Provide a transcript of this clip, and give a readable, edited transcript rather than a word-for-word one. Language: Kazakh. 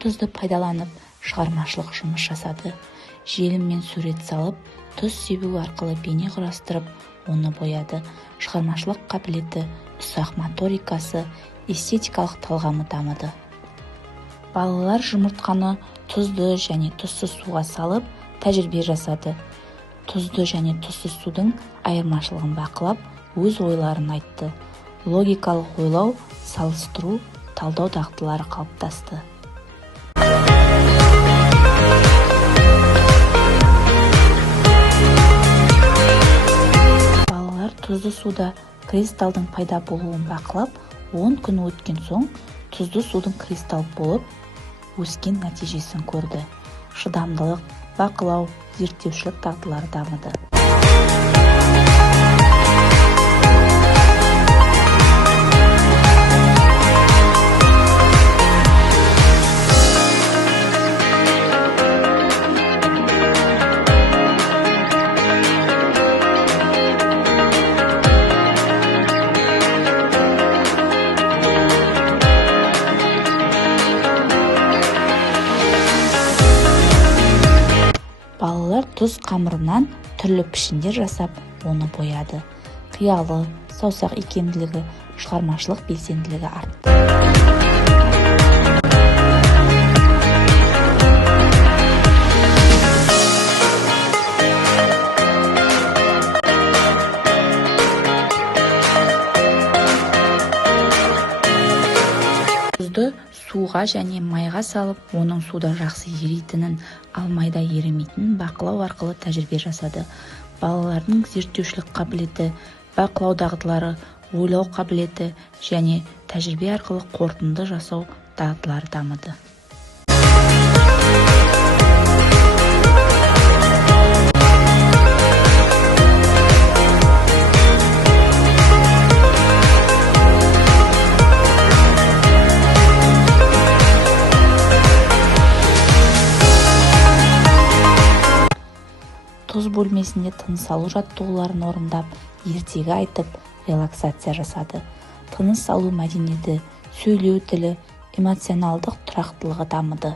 тұзды пайдаланып шығармашылық жұмыс жасады. Желіммен сурет салып, тұз себу арқылы бейне құрастырып, оны бояды. Шығармашылық қабілеті, ұсақ моторикасы, эстетикалық талғамы дамыды. Балалар жұмыртқаны тұзды және тұзсыз суға салып, тәжірибе жасады. Тұзды және тұзсыз судың айырмашылығын бақылап, өз ойларын айтты. Логикалық ойлау, салыстыру, талдау дағдылары қалыптасты. Балалар тұзды суда кристалдың пайда болуын бақылап, 10 күн өткен соң тұзды судың кристалл болып өскен нәтижесін көрді. Шыдамдылық, бақылау, зерттеушілік дағдылары дамыды. Балалар тұз қамырынан түрлі пішіндер жасап, оны бояды. Қиялы, саусақ икемділігі, шығармашылық белсенділігі артты. Тұзды суға және майға салып, оның суда жақсы еритінін, ал майда ерімейтінін бақылау арқылы тәжірибе жасады. Балалардың зерттеушілік қабілеті, бақылау дағдылары, ойлау қабілеті және тәжірибе арқылы қорытынды жасау дағдылары дамыды. Тұз бөлмесінде тыныс алу жаттығуларын орындап, ертегі айтып, релаксация жасады. Тыныс алу мәдениеті, сөйлеу тілі, эмоционалдық тұрақтылығы дамыды.